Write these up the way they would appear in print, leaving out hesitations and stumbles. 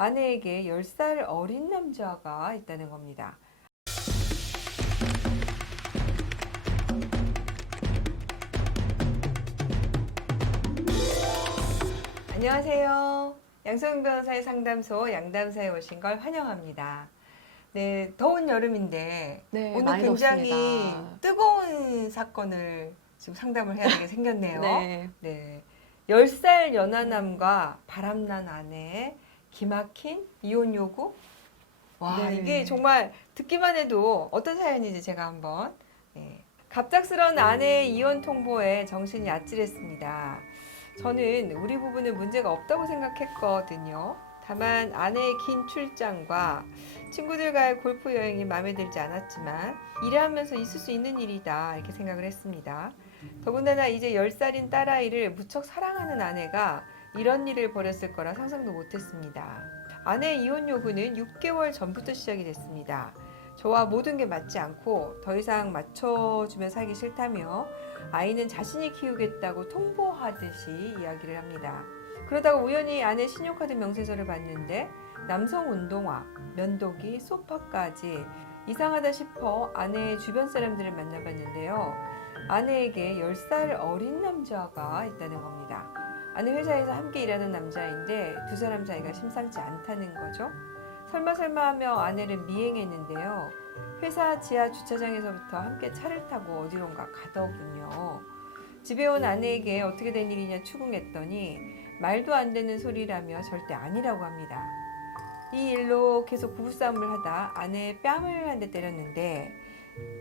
아내에게 10살 어린 남자가 있다는 겁니다. 안녕하세요. 양소영 변호사의 상담소 양담사에 오신 걸 환영합니다. 네, 더운 여름인데 네, 오늘 많이 굉장히 덥습니다. 뜨거운 사건을 지금 상담을 해야 되게 생겼네요. 네. 네. 10살 연하남과 바람난 아내의 기막힌 이혼 요구? 와, 네. 이게 정말 듣기만 해도 어떤 사연인지 제가 한번. 네. 갑작스런 아내의 이혼 통보에 정신이 아찔했습니다. 저는 우리 부부는 문제가 없다고 생각했거든요. 다만 아내의 긴 출장과 친구들과의 골프 여행이 마음에 들지 않았지만 일하면서 있을 수 있는 일이다 이렇게 생각을 했습니다. 더군다나 이제 10살인 딸아이를 무척 사랑하는 아내가 이런 일을 벌였을 거라 상상도 못했습니다. 아내의 이혼 요구는 6개월 전부터 시작이 됐습니다. 저와 모든 게 맞지 않고 더 이상 맞춰주며 살기 싫다며 아이는 자신이 키우겠다고 통보하듯이 이야기를 합니다. 그러다가 우연히 아내 신용카드 명세서를 봤는데 남성 운동화, 면도기, 소파까지 이상하다 싶어 아내의 주변 사람들을 만나봤는데요. 아내에게 10살 어린 남자가 있다는 겁니다. 아내 회사에서 함께 일하는 남자인데 두 사람 사이가 심상치 않다는 거죠. 설마 하며 아내를 미행했는데요. 회사 지하 주차장에서부터 함께 차를 타고 어디론가 가더군요. 집에 온 아내에게 어떻게 된 일이냐 추궁했더니 말도 안 되는 소리라며 절대 아니라고 합니다. 이 일로 계속 부부싸움을 하다 아내의 뺨을 한 대 때렸는데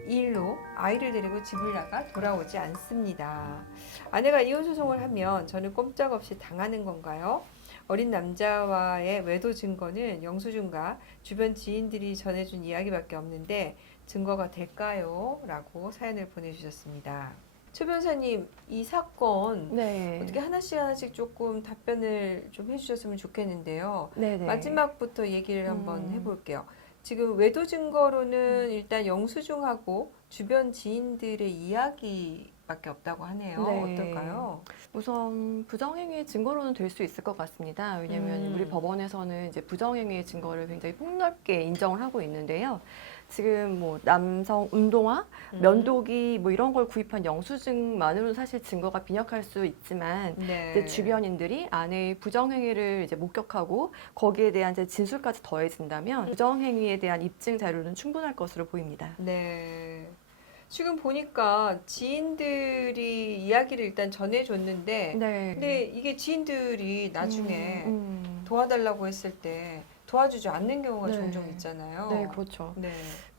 이 일로 아이를 데리고 집을 나가 돌아오지 않습니다. 아내가 이혼 소송을 하면 저는 꼼짝없이 당하는 건가요? 어린 남자와의 외도 증거는 영수증과 주변 지인들이 전해준 이야기밖에 없는데 증거가 될까요? 라고 사연을 보내주셨습니다. 최 변호사님, 이 사건 네. 어떻게 하나씩 조금 답변을 좀 해주셨으면 좋겠는데요. 네네. 마지막부터 얘기를 한번 음. 해볼게요. 지금 외도 증거로는 일단 영수증하고 주변 지인들의 이야기밖에 없다고 하네요. 네. 어떨까요? 우선 부정행위의 증거로는 될 수 있을 것 같습니다. 왜냐하면 우리 법원에서는 이제 부정행위의 증거를 굉장히 폭넓게 인정을 하고 있는데요. 지금 뭐 남성 운동화, 면도기 뭐 이런 걸 구입한 영수증만으로는 사실 증거가 빈약할 수 있지만 네. 이제 주변인들이 아내의 부정행위를 이제 목격하고 거기에 대한 이제 진술까지 더해진다면 부정행위에 대한 입증 자료는 충분할 것으로 보입니다. 네. 지금 보니까 지인들이 이야기를 일단 전해줬는데, 네. 근데 이게 지인들이 나중에 음. 도와달라고 했을 때 도와주지 않는 경우가 네. 종종 있잖아요. 네, 그렇죠. 네.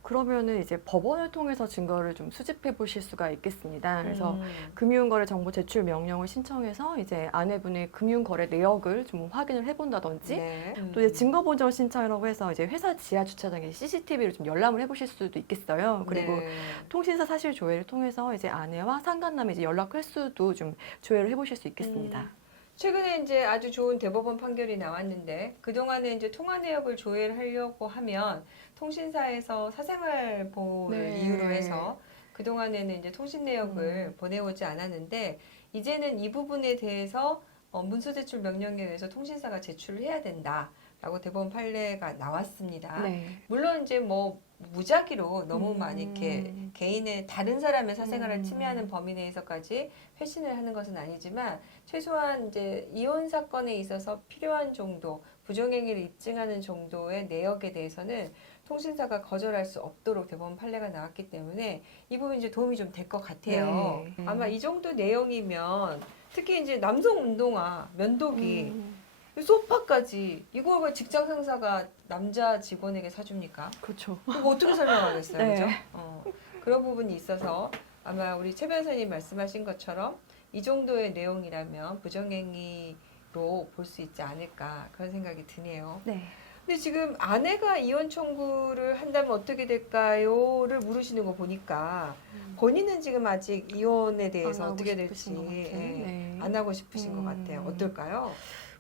그러면은 이제 법원을 통해서 증거를 좀 수집해 보실 수가 있겠습니다. 그래서 음. 금융거래 정보 제출 명령을 신청해서 이제 아내분의 금융거래 내역을 좀 확인을 해본다든지 네. 또 이제 증거보전 신청이라고 해서 이제 회사 지하 주차장에 CCTV를 좀 열람을 해보실 수도 있겠어요. 그리고 네. 통신사 사실 조회를 통해서 이제 아내와 상간남의 이제 연락 횟수도 좀 조회를 해보실 수 있겠습니다. 최근에 이제 아주 좋은 대법원 판결이 나왔는데 그동안에 이제 통화 내역을 조회를 하려고 하면 통신사에서 사생활 보호를 네. 이유로 해서 그동안에는 이제 통신 내역을 보내오지 않았는데 이제는 이 부분에 대해서 문서 제출 명령에 의해서 통신사가 제출을 해야 된다라고 대법원 판례가 나왔습니다. 네. 물론 이제 뭐 무작위로 너무 많이 이렇게 음. 개인의 다른 사람의 사생활을 침해하는 범위 내에서까지 회신을 하는 것은 아니지만 최소한 이제 이혼 사건에 있어서 필요한 정도 부정행위를 입증하는 정도의 내역에 대해서는 통신사가 거절할 수 없도록 대법원 판례가 나왔기 때문에 이 부분 이제 도움이 좀 될 것 같아요. 네. 아마 이 정도 내용이면 특히 이제 남성 운동화, 면도기, 소파까지 이걸 직장 상사가 남자 직원에게 사줍니까? 그렇죠. 그거 어떻게 설명하겠어요, 네. 그죠? 그런 부분이 있어서 아마 우리 최 변호사님 말씀하신 것처럼 이 정도의 내용이라면 부정행위로 볼 수 있지 않을까 그런 생각이 드네요. 네. 근데 지금 아내가 이혼 청구를 한다면 어떻게 될까요?를 물으시는 거 보니까 본인은 지금 아직 이혼에 대해서 안 하고 어떻게 될지 싶으신 것 같아요. 네. 안 하고 싶으신 것 같아요. 어떨까요?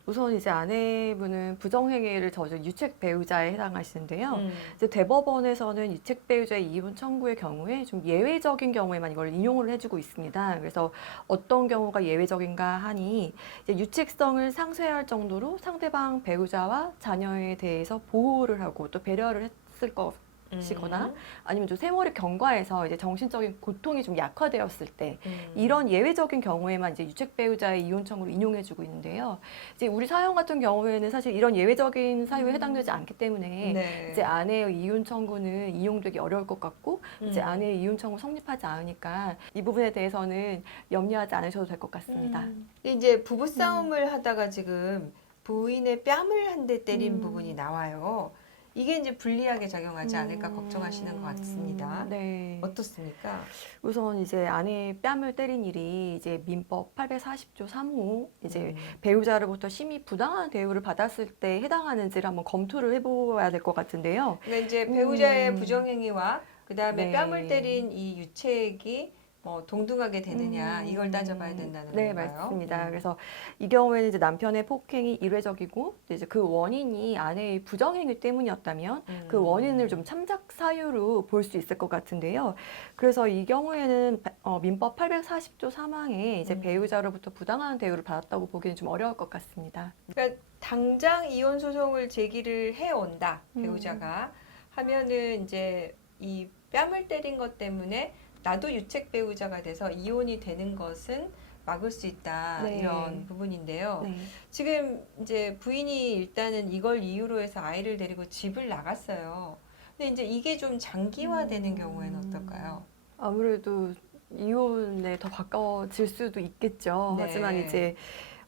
우선 이제 아내분은 부정행위를 저지른 유책 배우자에 해당하시는데요. 음. 이제 대법원에서는 유책 배우자의 이혼 청구의 경우에 좀 예외적인 경우에만 이걸 인용을 해주고 있습니다. 그래서 어떤 경우가 예외적인가 하니 이제 유책성을 상쇄할 정도로 상대방 배우자와 자녀에 대해서 보호를 하고 또 배려를 했을 것이거나 아니면 좀 세월이 경과해서 이제 정신적인 고통이 좀 약화되었을 때 이런 예외적인 경우에만 이제 유책 배우자의 이혼 청구를 인용해주고 있는데요. 이제 우리 사연 같은 경우에는 사실 이런 예외적인 사유에 해당되지 않기 때문에 네. 이제 아내의 이혼 청구는 이용되기 어려울 것 같고 이제 아내의 이혼 청구 성립하지 않으니까 이 부분에 대해서는 염려하지 않으셔도 될 것 같습니다. 이제 부부 싸움을 하다가 지금 부인의 뺨을 한 대 때린 부분이 나와요. 이게 이제 불리하게 작용하지 않을까 걱정하시는 것 같습니다. 네. 어떻습니까? 우선 이제 아내의 뺨을 때린 일이 이제 민법 840조 3호 이제 배우자로부터 심히 부당한 대우를 받았을 때 해당하는지를 한번 검토를 해보아야 될 것 같은데요. 그러니까 이제 배우자의 부정행위와 그 다음에 네. 뺨을 때린 이 유책이 뭐 동등하게 되느냐 이걸 따져봐야 된다는 네, 건가요? 맞습니다. 그래서 이 경우에는 이제 남편의 폭행이 일회적이고 이제 그 원인이 아내의 부정행위 때문이었다면 그 원인을 좀 참작 사유로 볼 수 있을 것 같은데요. 그래서 이 경우에는 민법 840조 3항에 이제 배우자로부터 부당한 대우를 받았다고 보기는 좀 어려울 것 같습니다. 그러니까 당장 이혼 소송을 제기를 해온다 배우자가 하면은 이제 이 뺨을 때린 것 때문에 나도 유책 배우자가 돼서 이혼이 되는 것은 막을 수 있다 네. 이런 부분인데요. 네. 지금 이제 부인이 일단은 이걸 이유로 해서 아이를 데리고 집을 나갔어요. 근데 이제 이게 좀 장기화되는 경우에는 어떨까요? 아무래도 이혼에 더 가까워질 수도 있겠죠. 네. 하지만 이제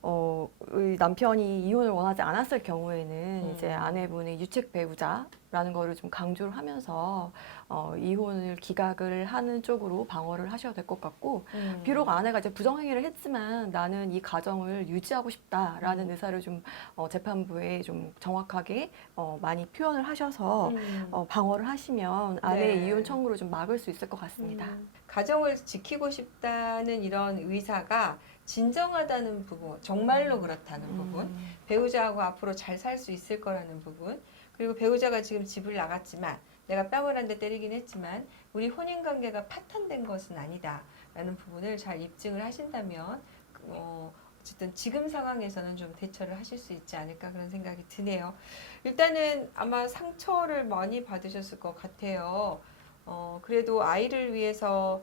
이 남편이 이혼을 원하지 않았을 경우에는 이제 아내분의 유책 배우자라는 거를 좀 강조를 하면서 이혼을 기각을 하는 쪽으로 방어를 하셔야 될 것 같고 비록 아내가 이제 부정행위를 했지만 나는 이 가정을 유지하고 싶다라는 의사를 좀 재판부에 좀 정확하게 많이 표현을 하셔서 방어를 하시면 아내의 네. 이혼 청구를 좀 막을 수 있을 것 같습니다. 가정을 지키고 싶다는 이런 의사가 진정하다는 부분, 정말로 그렇다는 부분, 배우자하고 앞으로 잘 살 수 있을 거라는 부분, 그리고 배우자가 지금 집을 나갔지만 내가 뺨을 한 대 때리긴 했지만 우리 혼인 관계가 파탄된 것은 아니다라는 부분을 잘 입증을 하신다면 어쨌든 지금 상황에서는 좀 대처를 하실 수 있지 않을까 그런 생각이 드네요. 일단은 아마 상처를 많이 받으셨을 것 같아요. 그래도 아이를 위해서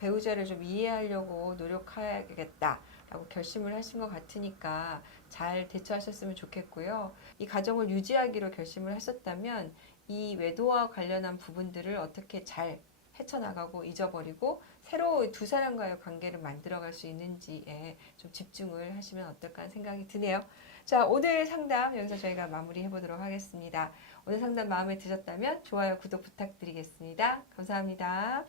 배우자를 좀 이해하려고 노력하겠다라고 결심을 하신 것 같으니까 잘 대처하셨으면 좋겠고요. 이 가정을 유지하기로 결심을 하셨다면 이 외도와 관련한 부분들을 어떻게 잘 헤쳐나가고 잊어버리고 새로 두 사람과의 관계를 만들어갈 수 있는지에 좀 집중을 하시면 어떨까 하는 생각이 드네요. 자, 오늘 상담 여기서 저희가 마무리해 보도록 하겠습니다. 오늘 상담 마음에 드셨다면 좋아요, 구독 부탁드리겠습니다. 감사합니다.